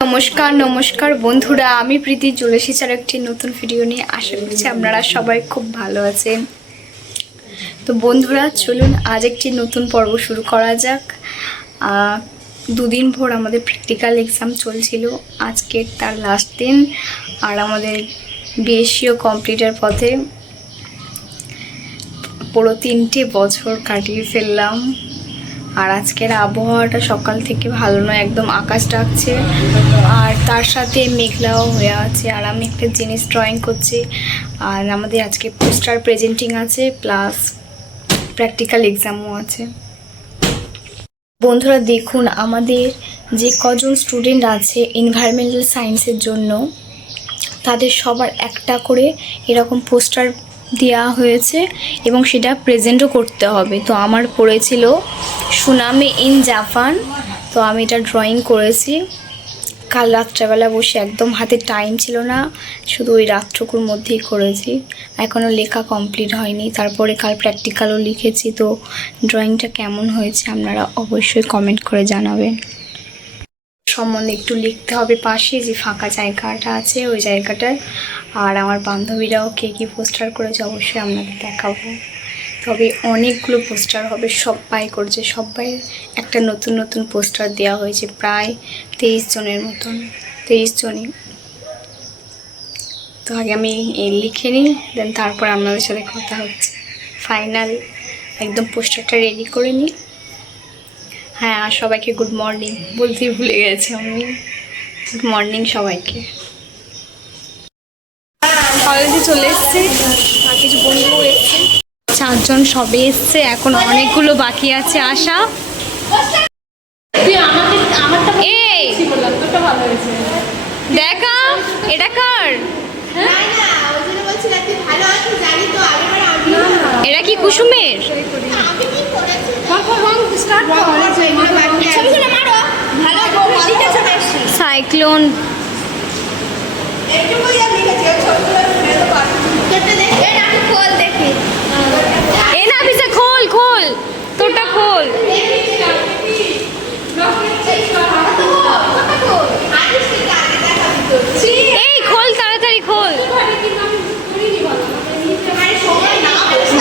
নমস্কার নমস্কার বন্ধুরা, আমি প্রীতি চলে এসেছি আর একটি নতুন ভিডিও নিয়ে। আশা করছি আপনারা সবাই খুব ভালো আছেন। তো বন্ধুরা চলুন আজ একটি নতুন পর্ব শুরু করা যাক। দুদিন ভোর আমাদের প্র্যাকটিক্যাল এক্সাম চলছিল, আজকে তার লাস্ট দিন আর আমাদের বিএসসিও কমপ্লিটের পথে। পুরো 3টে বছর কাটিয়ে ফেললাম। আর আজকের আবহাওয়াটা সকাল থেকে ভালো নয়, একদম আকাশ ডাকছে আর তার সাথে মেঘলাও হয়ে আছে। আর আমি একটা জিনিস ড্রয়িং করছি আর আমাদের আজকে পোস্টার প্রেজেন্টিং আছে, প্লাস প্র্যাকটিক্যাল এক্সামও আছে। বন্ধুরা দেখুন, আমাদের যে কজন স্টুডেন্ট আছে এনভায়রনমেন্টাল সায়েন্সের জন্য, তাদের সবার একটা করে এরকম পোস্টার দেওয়া হয়েছে এবং সেটা প্রেজেন্টও করতে হবে। তো আমার পড়েছিল সুনামি ইন জাপান, তো আমি এটা ড্রয়িং করেছি কাল রাত্রেবেলা বসে, একদম হাতে টাইম ছিল না, শুধু ওই রাতটুকুর মধ্যেই করেছি। এখনও লেখা কমপ্লিট হয়নি। তারপরে কাল প্র্যাকটিক্যালও লিখেছি। তো ড্রয়িংটা কেমন হয়েছে আপনারা অবশ্যই কমেন্ট করে জানাবেন। সম্বন্ধে একটু লিখতে হবে পাশে যে ফাঁকা জায়গাটা আছে ওই জায়গাটায়। আর আমার বান্ধবীরাও কে কী পোস্টার করেছে অবশ্যই আপনাদের দেখাবো। তবে অনেকগুলো পোস্টার হবে, সবাই করছে, সবাই একটা নতুন নতুন পোস্টার দেওয়া হয়েছে, প্রায় 23 জনের মতন, 23 জনই। তো আগে আমি লিখে নিই, দেন তারপর আপনাদের সাথে কথা হচ্ছে। ফাইনাল একদম পোস্টারটা রেডি করে নিই। হ্যাঁ, আর সবাইকে গুড মর্নিং বলতেই ভুলে গেছি আমি। গুড মর্নিং সবাইকে। কলেজে চলে এসছে আর কিছু বন্ধুও এসছে, 4 জন সবে এসছে, এখন অনেকগুলো বাকি আছে আসা। দেখা এটা কার? এটা কি কুসুমের? সাইক্লোন। এ না পিছে খোল খোল, তোরটা খোল। এই খোল তাড়াতাড়ি খোল।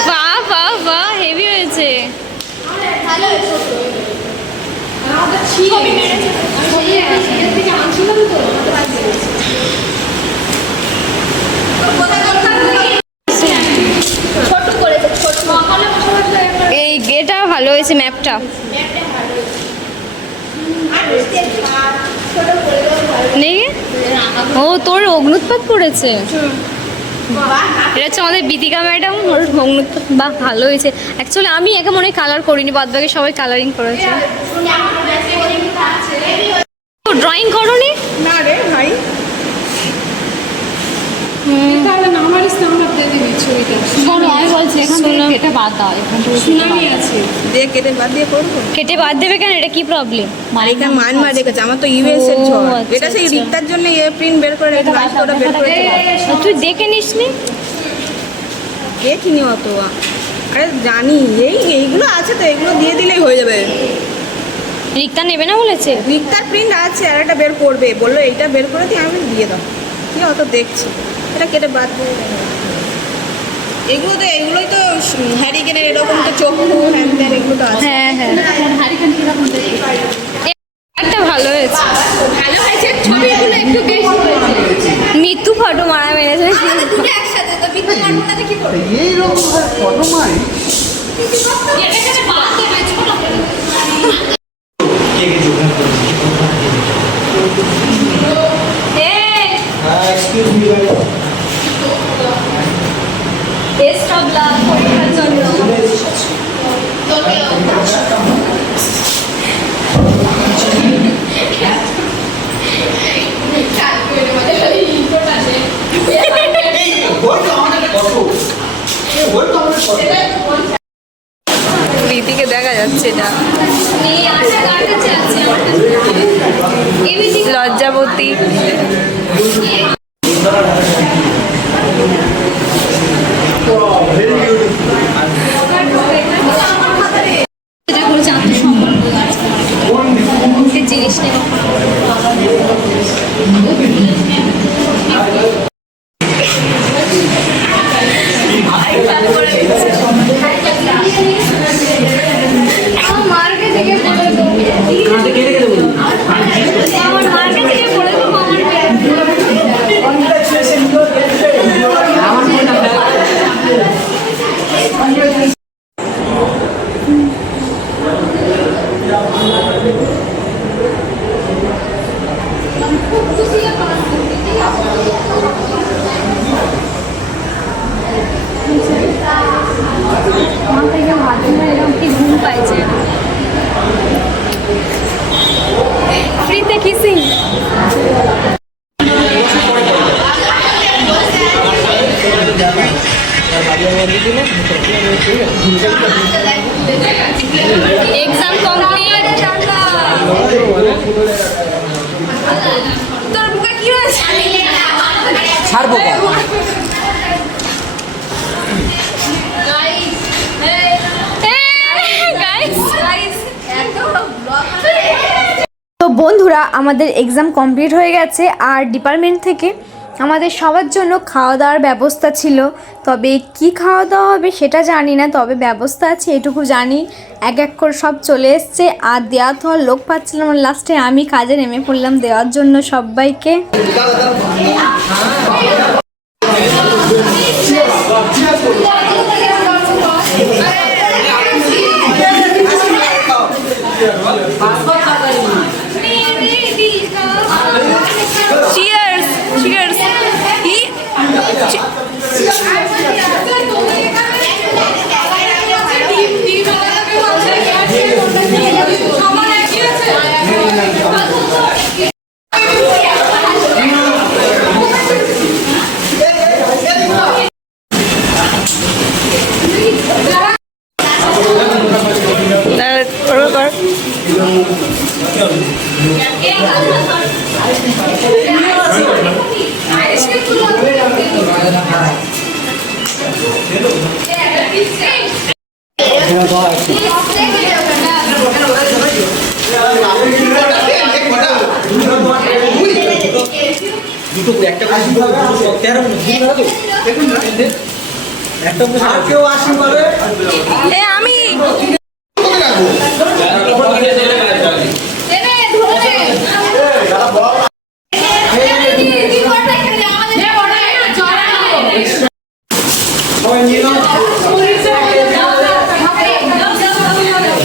বাহ বাহ বাহ, হেভি হয়েছে। এই এটা ভালো হয়েছে, ম্যাপটা। নেই ও, তোর অগ্নুৎপাত করেছে। এটা হচ্ছে আমাদের বিদিকা ম্যাডাম, ওর অগ্নুৎপাত। বাহ ভালো হয়েছে। অ্যাকচুয়ালি আমি একে মনে হয় কালার করিনি, বাদ বাকি সবাই কালারিং করেছে। ড্রয়িং করোনি? না রে ভাই, কেটে বাদ দেবে কেন? এটা কি প্রবলেম? মায়ানমার রেখেছে, আমার তো ইউএস এর ঝড়। এটা সেই রিক্তার জন্য প্রিন্ট বের করে তুই দেখে নিস নি? দেখিনি অত। আরে জানি এইগুলো আছে, তো এগুলো দিয়ে দিলেই হয়ে যাবে। রিক্তা নেবে না বলেছে? রিক্তার প্রিন্ট আছে, আর একটা বের করবে বললো, এইটা বের করে দিয়ে আমি দিয়ে দাও। কি অত দেখছি, এটা কেটে বাদ দিয়ে এগুলোই তো হ্যারিকেনের এরকম তো চক্ষু হ্যান ত্যান এগুলো তো আছে। হ্যাঁ হ্যাঁ, একটা ভালো হয়েছে। ভালো হয়েছে, ছবিগুলো একটু বেশি হয়েছে। মৃত্যু ফটো মারা মেরেছে একসাথে, তো মৃত্যু মারবো না কি করবে? এইরকম ফটো মারি। বেস্ট অফ লাক পরীক্ষার জন্য। রীতিকে দেখা যাচ্ছে না, লজ্জাবতী। যেটা করেছে আত্মসম্মান সে জিনিসটা ঘুম পাইছে ফ্রিতে কিসিং এক্সাম কমপ্লিট তোর বুকে কি হয়েছে ছাড়বো কেন? তো বন্ধুরা আমাদের এক্সাম কমপ্লিট হয়ে গেছে আর ডিপার্টমেন্ট থেকে আমাদের সবার জন্য খাওয়া দাওয়ার ব্যবস্থা ছিল। তবে কি খাওয়া দাওয়া হবে সেটা জানি না, তবে ব্যবস্থা আছে এটুকু জানি। এক এক করে সব চলে এসছে আর দেওয়া তো আর লোক পাচ্ছিলাম, লাস্টে আমি কাজে নেমে পড়লাম দেওয়ার জন্য সবাইকে। Cheers! Cheers! আমি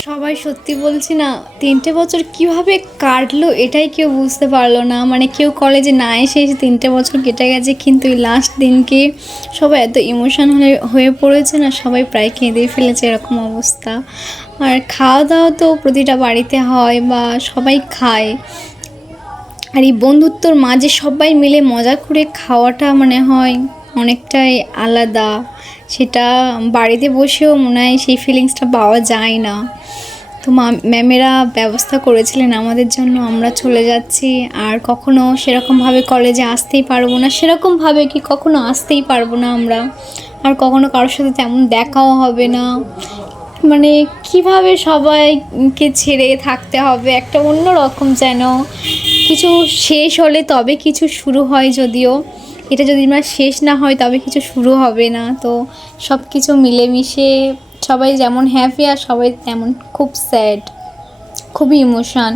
সবাই সত্যি বলছি না, 3টে বছর কিভাবে কাটলো এটাই কেউ বুঝতে পারলো না। মানে কেউ কলেজে না এসে 3টে বছর কেটে গেছে, কিন্তু এই লাস্ট দিনকে সবাই এত ইমোশনাল হয়ে পড়েছে না, সবাই প্রায় কেঁদে ফেলেছে, এরকম অবস্থা। আর খাওয়া দাওয়া তো প্রতিটা বাড়িতে হয় বা সবাই খায়, আর এই বন্ধুত্বর মাঝে সবাই মিলে মজা করে খাওয়াটা মনে হয় অনেকটাই আলাদা। সেটা বাড়িতে বসেও মনে হয় সেই ফিলিংসটা পাওয়া যায় না। তো ম্যামেরা ব্যবস্থা করেছিলেন আমাদের জন্য, আমরা চলে যাচ্ছি। আর কখনো সেরকমভাবে কলেজে আসতেই পারবো না, সেরকমভাবে কি কখনো আসতেই পারবো না আমরা, আর কখনো কারোর সাথে তেমন দেখাও হবে না। মানে কিভাবে সবাইকে ছেড়ে থাকতে হবে, একটা অন্য রকম যেন। কিছু শেষ হলে তবে কিছু শুরু হয়, যদিও এটা যদি না শেষ না হয় তবে কিছু শুরু হবে না। তো সব কিছু মিলেমিশে সবাই যেমন হ্যাপি আর সবাই তেমন খুব স্যাড, খুবই ইমোশান,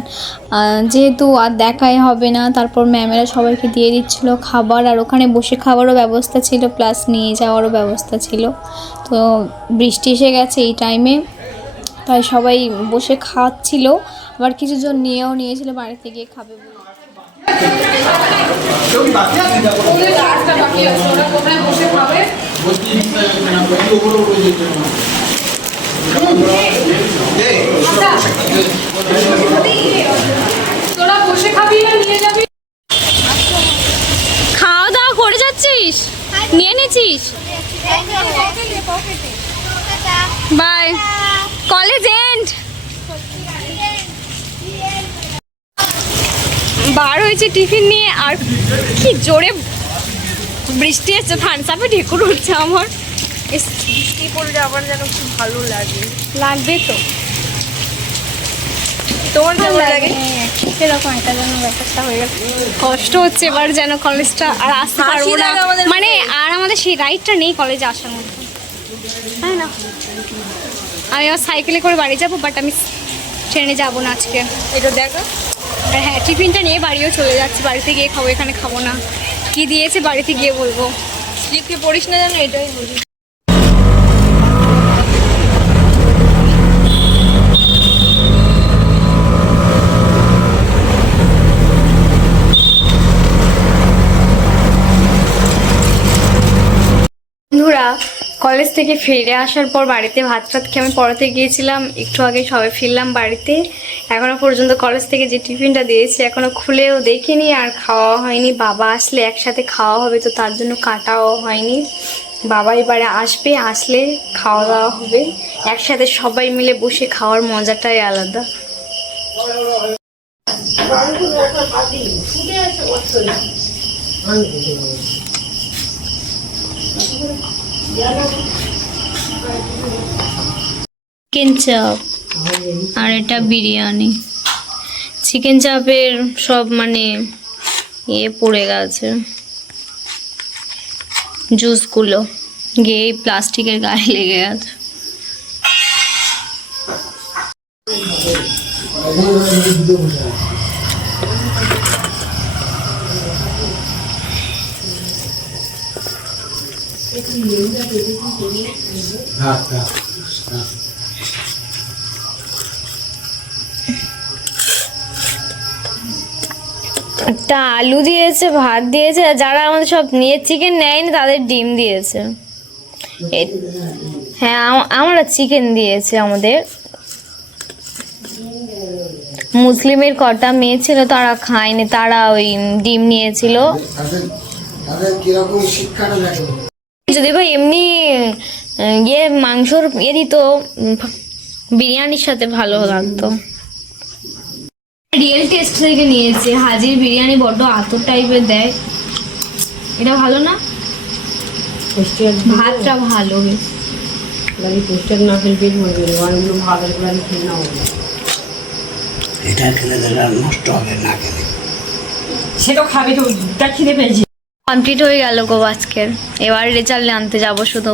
যেহেতু আর দেখাই হবে না। তারপর ম্যামেরা সবাইকে দিয়ে দিচ্ছিলো খাবার, আর ওখানে বসে খাবারও ব্যবস্থা ছিল, প্লাস নিয়ে যাওয়ারও ব্যবস্থা ছিল। তো বৃষ্টি এসে গেছে এই টাইমে, তাই সবাই বসে খাওয়াচ্ছিল, আবার কিছুজন নিয়েও নিয়েছিল বাড়িতে গিয়ে খাবে বলে। তোরা বসে খাবি না নিয়ে যাবি? খাওয়া দাওয়া করে যাচ্ছিস, নিয়ে নিয়েছিস? By, college and. বার হয়েছে টিফিন নিয়ে, আর কি জোরে বৃষ্টি হচ্ছে, ফানসাপে ঢেকুর উঠছে আমার। ইস, বৃষ্টি পড়লে আবার যেন খুব ভালো লাগে। লাগবে তো, তোমার কেমন লাগে? সেরকম একটা যেন ব্যাপারটা হয়ে গেল, কষ্ট হচ্ছে এবার যেন কলেজটা আর আসতে হাসি পারবো না, লাগে আমাদের মানে আর আমাদের সেই রাইডটা নেই কলেজে আসার মতো, তাই না? আমি আবার সাইকেলে করে বাড়ি যাবো, বাট আমি ট্রেনে যাবো না আজকে। এটা দেখো, আর হ্যাঁ, টিফিনটা নিয়ে বাড়িও চলে যাচ্ছি, বাড়িতে গিয়ে খাবো, এখানে খাবো না। কি দিয়েছে বাড়িতে গিয়ে বলবো। স্লিপকে পড়িস না জানো, এটাই বলি। বন্ধুরা, কলেজ থেকে ফিরে আসার পর বাড়িতে ভাত খেয়ে আমি পড়াতে গিয়েছিলাম, একটু আগে সবাই ফিরলাম বাড়িতে। এখনো পর্যন্ত কলেজ থেকে যে টিফিনটা দিয়েছে এখনো খুলেও দেখিনি আর খাওয়া হয়নি। বাবা আসলে একসাথে খাওয়া হবে, তো তার জন্য কাটাও হয়নি। বাবা এবারে আসবে, আসলে খাওয়া দাওয়া হবে একসাথে, সবাই মিলে বসে খাওয়ার মজাটাই আলাদা। চিকেন চাপ আর এটা বিরিয়ানি। চিকেন চাপের সব মানে পড়ে গেছে, জুসগুলো গিয়ে প্লাস্টিকের গায়ে লেগে গেছে। একটা আলু দিয়েছে, ভাত দিয়েছে, আর যারা আমাদের সব নিয়ে চিকেন নেয়নি তাদের ডিম দিয়েছে। হ্যাঁ, আমরা চিকেন দিয়েছে আমাদের। মুসলিমের কটা মেয়ে ছিল, তারা খায়নি, তারা ওই ডিম নিয়েছিল। যদি ভাই এমনি মাংসর দিত, বিরিয়ানির সাথে ভালো লাগতো। রিয়েল টেস্ট থেকে নিয়েছে, হাজির বিরিয়ানি বড্ড আতর টাইপের দেয়, এটা ভালো না। ভাতটা ভালো, এটা খেলে নষ্ট হবে না খেলে। সে তো খাবে, তো খিদে পেয়েছে। কমপ্লিট হয়ে গেল গো আজকের। এবার রেজাল্ট আনতে যাবো, শুধু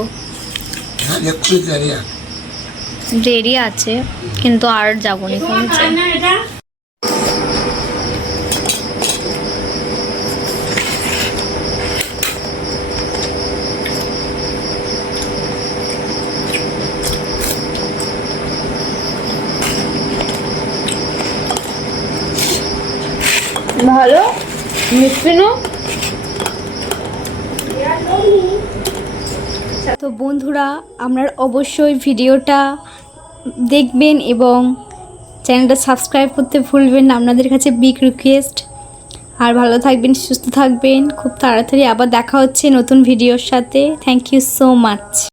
দেরি আছে, কিন্তু আর যাবো না। ভালো মিষ্টি না। তো বন্ধুরা, আপনারা অবশ্যই ভিডিওটা দেখবেন এবং চ্যানেলটা সাবস্ক্রাইব করতে ভুলবেন না, আপনাদের কাছে বিগ রিকোয়েস্ট। আর ভালো থাকবেন, সুস্থ থাকবেন। খুব তাড়াতাড়ি আবার দেখা হচ্ছে নতুন ভিডিওর সাথে। Thank you so much.